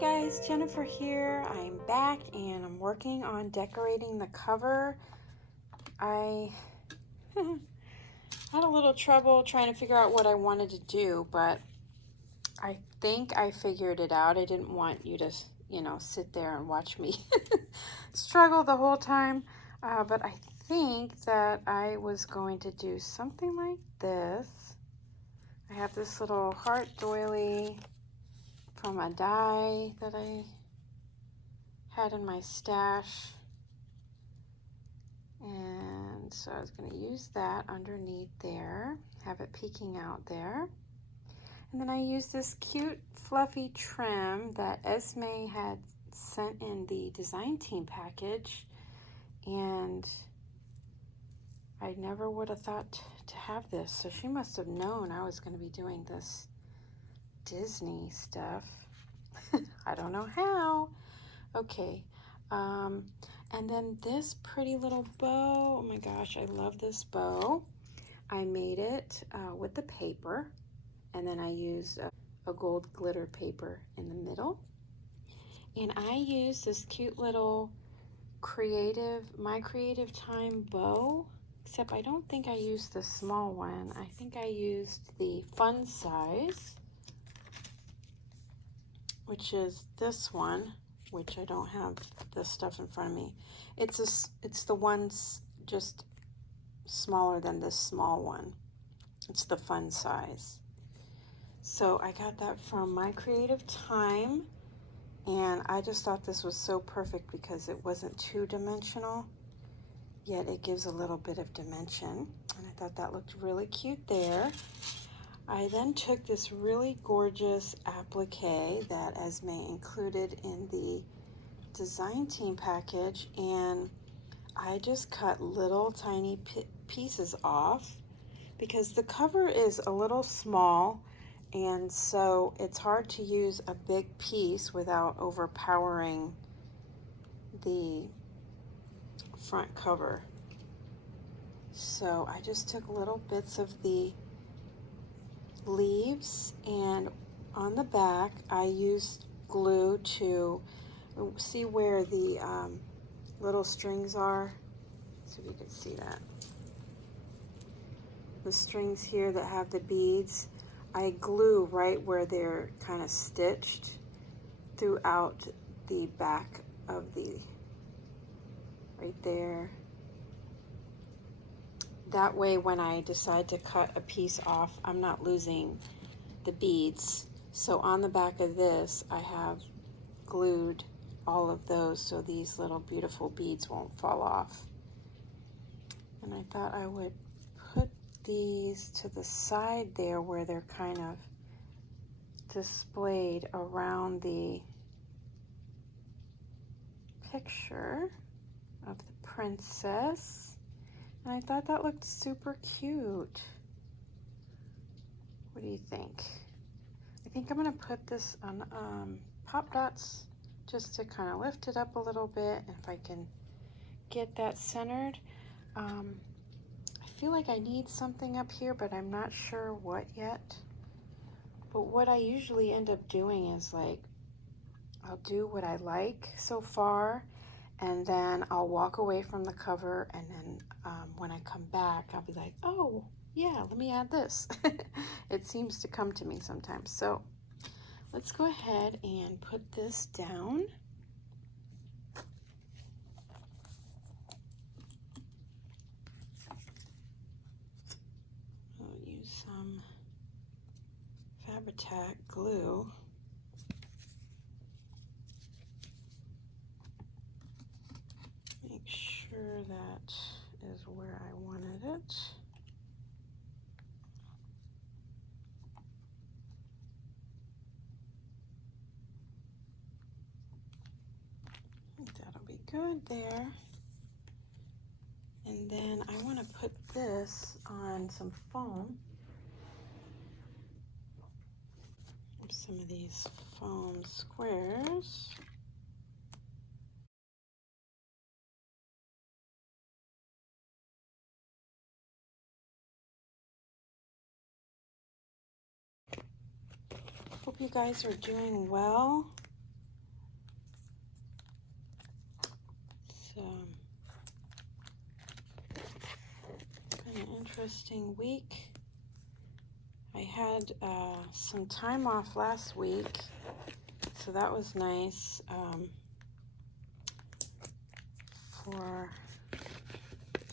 guys, Jennifer here. I'm back and I'm working on decorating the cover. I had a little trouble trying to figure out what I wanted to do, but I think I figured it out. I didn't want you to, sit there and watch me struggle the whole time, but I think that I was going to do something like this. I have this little heart doily from a die that I had in my stash, and so I was going to use that underneath there, have it peeking out there. And then I used this cute fluffy trim that Esme had sent in the design team package, and I never would have thought to have this, so she must have known I was going to be doing this Disney stuff. I don't know how. Okay, and then this pretty little bow. Oh my gosh, I love this bow. I made it with the paper, and then I used a gold glitter paper in the middle. And I used this cute little My Creative Time bow, except I don't think I used the small one. I think I used the fun size, which is this one, which I don't have this stuff in front of me. It's the one's just smaller than this small one. It's the fun size. So I got that from My Creative Time, and I just thought this was so perfect because it wasn't two-dimensional, yet it gives a little bit of dimension, and I thought that looked really cute there. I then took this really gorgeous applique that Esme included in the design team package, and I just cut little tiny pieces off because the cover is a little small, and so it's hard to use a big piece without overpowering the front cover. So I just took little bits of the leaves, and on the back I used glue to see where the little strings are. So if you can see that. The strings here that have the beads, I glue right where they're kind of stitched throughout the back of right there. That way when I decide to cut a piece off, I'm not losing the beads. So on the back of this, I have glued all of those so these little beautiful beads won't fall off. And I thought I would put these to the side there where they're kind of displayed around the picture of the princess. And I thought that looked super cute. What do you think? I think I'm gonna put this on pop dots just to kind of lift it up a little bit, and if I can get that centered. I feel like I need something up here, but I'm not sure what yet. But what I usually end up doing is like, I'll do what I like so far, and then I'll walk away from the cover, and then when I come back, I'll be like, oh yeah, let me add this. It seems to come to me sometimes. So let's go ahead and put this down. I'll use some Fabri-Tac glue. Make sure that is where I wanted it. I think that'll be good there. And then I want to put this on some foam. Some of these foam squares. Hope you guys are doing well. an interesting week. I had some time off last week, so that was nice for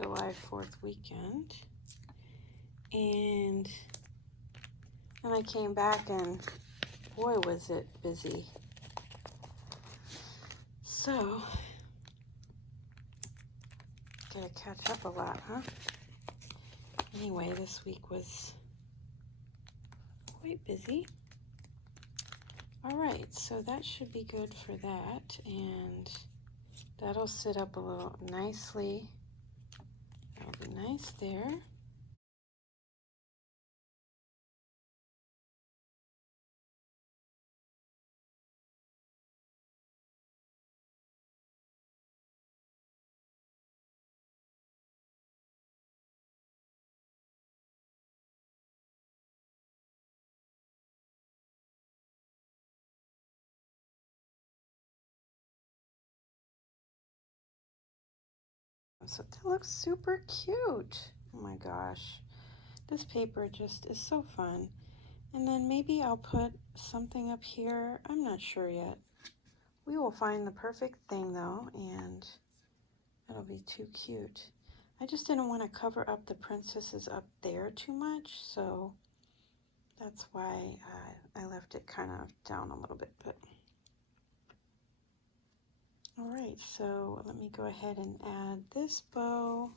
July 4th weekend. And then I came back and boy was it busy. So, gotta catch up a lot, huh? Anyway, this week was quite busy. All right, so that should be good for that, and that'll sit up a little nicely. That'll be nice there. So that looks super cute. Oh my gosh. This paper just is so fun. And then maybe I'll put something up here. I'm not sure yet. We will find the perfect thing though, and it'll be too cute. I just didn't want to cover up the princesses up there too much, so that's why I left it kind of down a little bit. But all right, so let me go ahead and add this bow.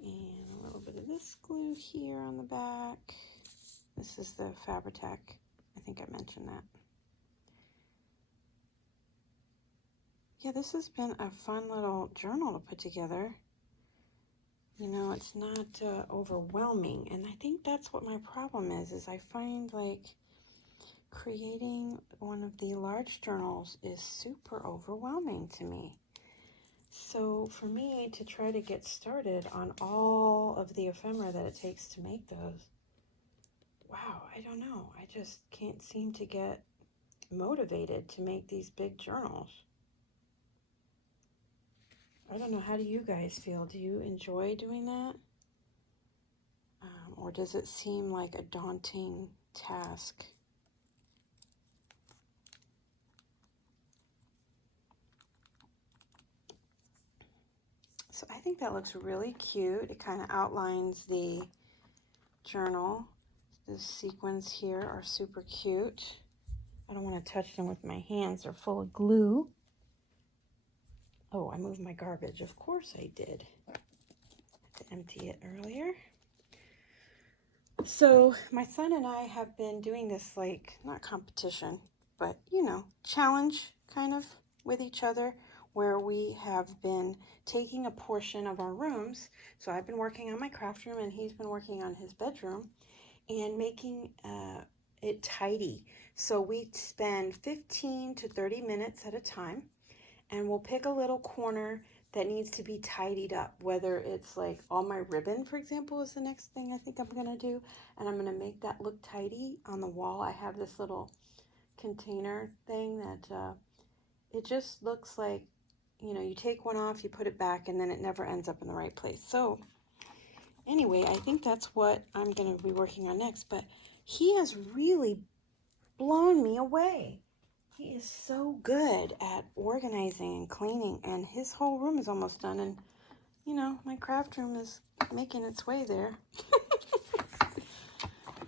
And a little bit of this glue here on the back. This is the Fabri-Tac. I think I mentioned that. Yeah, this has been a fun little journal to put together. You know, it's not overwhelming, and I think that's what my problem is I find like creating one of the large journals is super overwhelming to me. So for me to try to get started on all of the ephemera that it takes to make those, wow, I don't know. I just can't seem to get motivated to make these big journals. I don't know, how do you guys feel? Do you enjoy doing that? Or does it seem like a daunting task? So I think that looks really cute. It kind of outlines the journal. The sequins here are super cute. I don't want to touch them with my hands. They're full of glue. Oh, I moved my garbage. Of course I did. I had to empty it earlier. So my son and I have been doing this, like, not competition, but, you know, challenge kind of with each other, where we have been taking a portion of our rooms. So I've been working on my craft room and he's been working on his bedroom and making it tidy. So we spend 15 to 30 minutes at a time, and we'll pick a little corner that needs to be tidied up, whether it's like all my ribbon, for example, is the next thing I think I'm gonna do, and I'm gonna make that look tidy on the wall. I have this little container thing that it just looks like, you know, you take one off, you put it back, and then it never ends up in the right place. So anyway, I think that's what I'm gonna be working on next, but he has really blown me away. He is so good at organizing and cleaning, and his whole room is almost done, and you know, my craft room is making its way there.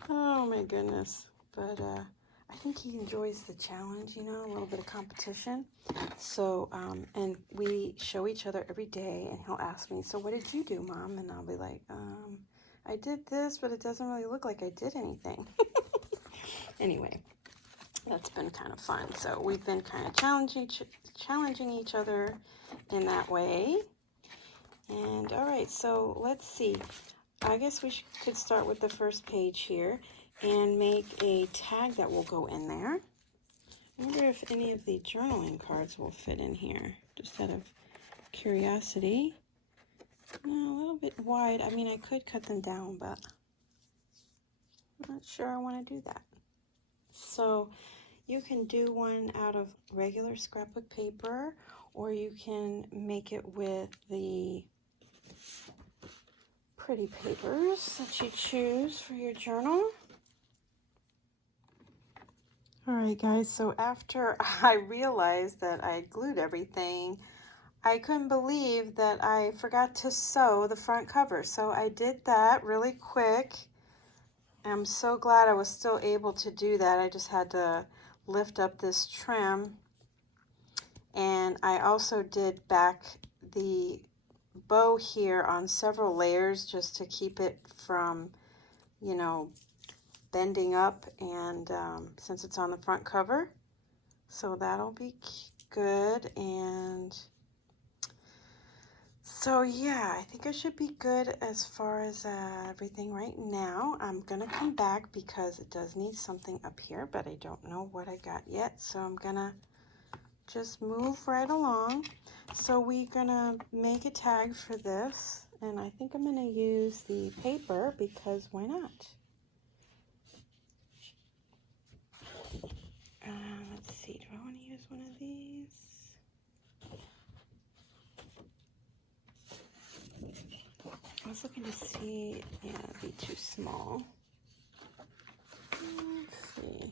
Oh my goodness. But I think he enjoys the challenge, you know, a little bit of competition. So, and we show each other every day, and he'll ask me, so what did you do, Mom? And I'll be like, I did this, but it doesn't really look like I did anything. Anyway, that's been kind of fun. So we've been kind of challenging each other in that way. And all right, so let's see. I guess we could start with the first page here and make a tag that will go in there. I wonder if any of the journaling cards will fit in here, just out of curiosity. A little bit wide. I mean, I could cut them down, but I'm not sure I want to do that. So you can do one out of regular scrapbook paper, or you can make it with the pretty papers that you choose for your journal. Alright guys, so after I realized that I glued everything, I couldn't believe that I forgot to sew the front cover. So I did that really quick. I'm so glad I was still able to do that. I just had to lift up this trim. And I also did back the bow here on several layers just to keep it from, you know, bending up, and since it's on the front cover. So that'll be good. And so yeah, I think I should be good as far as everything right now. I'm gonna come back because it does need something up here, but I don't know what I got yet. So I'm gonna just move right along. So we're gonna make a tag for this, and I think I'm gonna use the paper because why not? Let's see, do I want to use one of these? I was looking to see, yeah, it'd be too small. Let's see.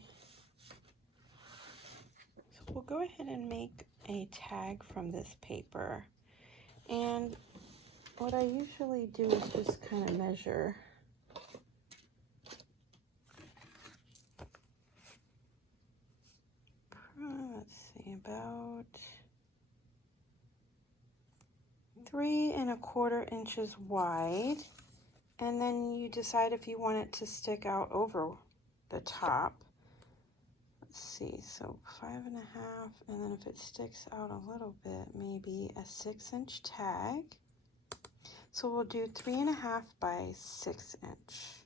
So we'll go ahead and make a tag from this paper. And what I usually do is just kind of measure. Let's see, about 3 1/4 inches wide, and then you decide if you want it to stick out over the top. Let's see, so 5 1/2, and then if it sticks out a little bit, maybe a 6-inch tag. So we'll do 3 1/2 by 6 inch.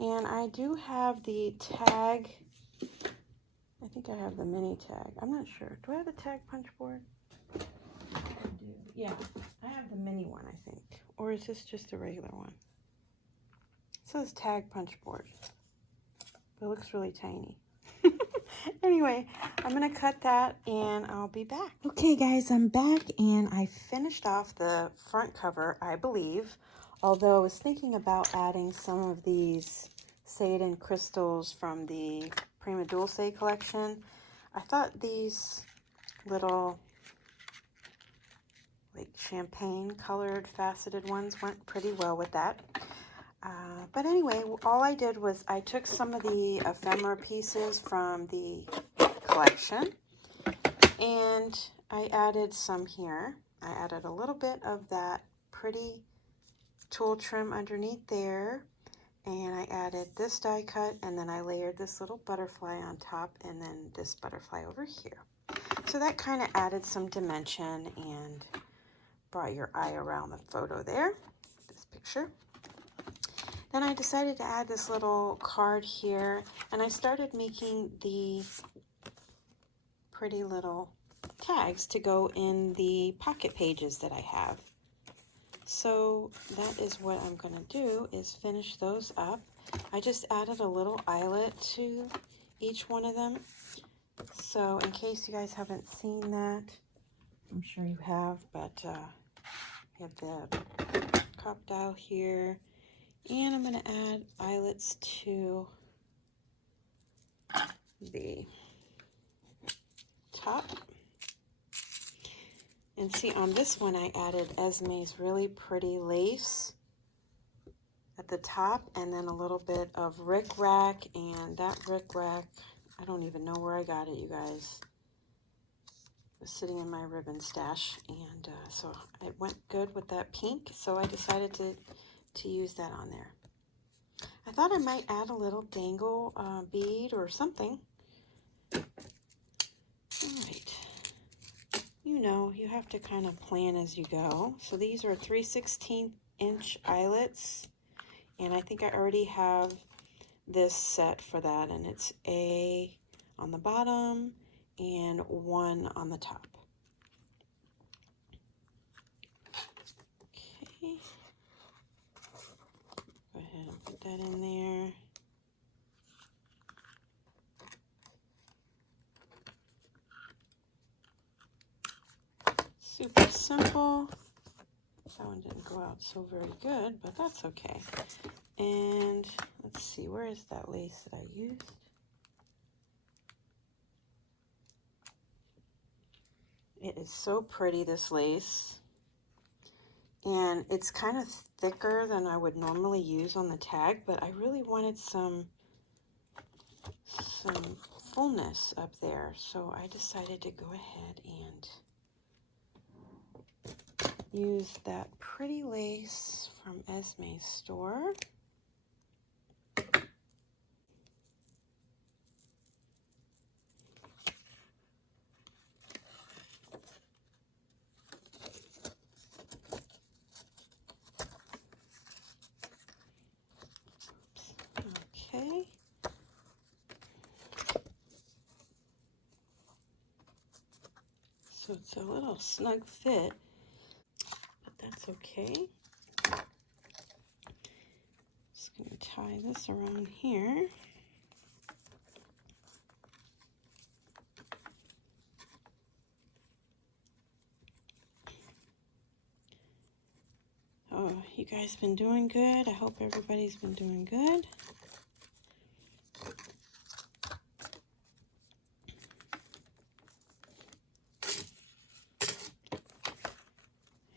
And I do have the tag. I think I have the mini tag. I'm not sure. Do I have the tag punch board? I do. Yeah, I have the mini one, I think. Or is this just a regular one? It says tag punch board. But it looks really tiny. Anyway, I'm going to cut that and I'll be back. Okay, guys, I'm back and I finished off the front cover, I believe. Although I was thinking about adding some of these Seiden crystals from the Prima Dulce collection. I thought these little like champagne colored faceted ones went pretty well with that. But anyway, all I did was I took some of the ephemera pieces from the collection and I added some here. I added a little bit of that pretty tulle trim underneath there, and I added this die cut, and then I layered this little butterfly on top, and then this butterfly over here. So that kind of added some dimension and brought your eye around the photo there, this picture. Then I decided to add this little card here, and I started making the pretty little tags to go in the pocket pages that I have. So that is what I'm going to do, is finish those up. I just added a little eyelet to each one of them. So in case you guys haven't seen that, I'm sure you have, but you have the cop dial here. And I'm going to add eyelets to the top. And see, on this one, I added Esme's really pretty lace at the top, and then a little bit of rickrack. And that rickrack, I don't even know where I got it, you guys. It was sitting in my ribbon stash, and so it went good with that pink, so I decided to use that on there. I thought I might add a little dangle bead or something. All right. You know, you have to kind of plan as you go. So these are 3/16 inch eyelets, and I think I already have this set for that, and it's A on the bottom and 1 on the top. that in there. Super simple. That one didn't go out so very good, but that's okay. And let's see, where is that lace that I used? It is so pretty, this lace. And it's kind of thicker than I would normally use on the tag, but I really wanted some fullness up there. So I decided to go ahead and use that pretty lace from Esme's store. Okay. So it's a little snug fit, but that's okay. Just going to tie this around here. Oh, you guys been doing good? I hope everybody's been doing good.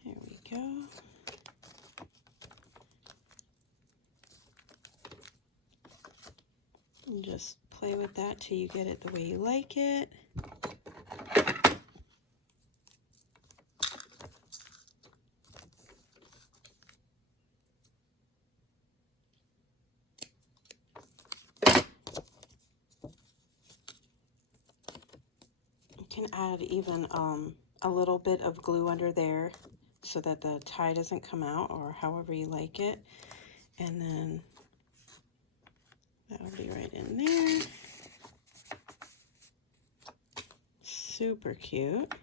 Here we go. And just play with that till you get it the way you like it. You can add even a little bit of glue under there so that the tie doesn't come out, or however you like it. And then that'll be right in there. Super cute.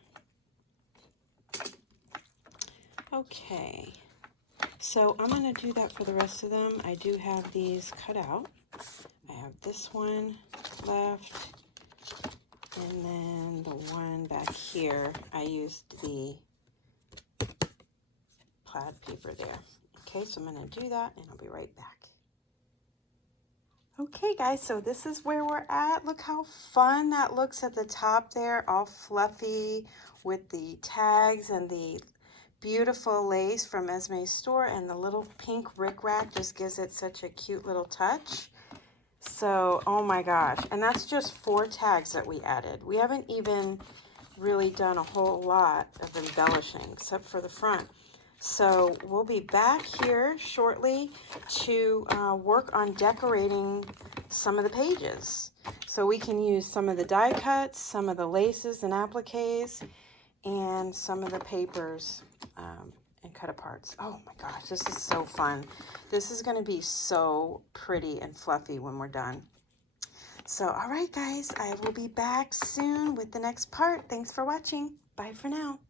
Okay, so I'm going to do that for the rest of them. I do have these cut out. I have this one left, and then the one back here, I used the plaid paper there. Okay, so I'm going to do that, and I'll be right back. Okay, guys, so this is where we're at. Look how fun that looks at the top there, all fluffy with the tags and the beautiful lace from Esme's store, and the little pink rickrack just gives it such a cute little touch. So, oh my gosh, and that's just 4 tags that we added. We haven't even really done a whole lot of embellishing except for the front. So we'll be back here shortly to work on decorating some of the pages. So we can use some of the die cuts, some of the laces and appliques, and some of the papers and cut aparts. Oh my gosh, this is so fun. This is going to be so pretty and fluffy when we're done. So, all right, guys, I will be back soon with the next part. Thanks for watching. Bye for now.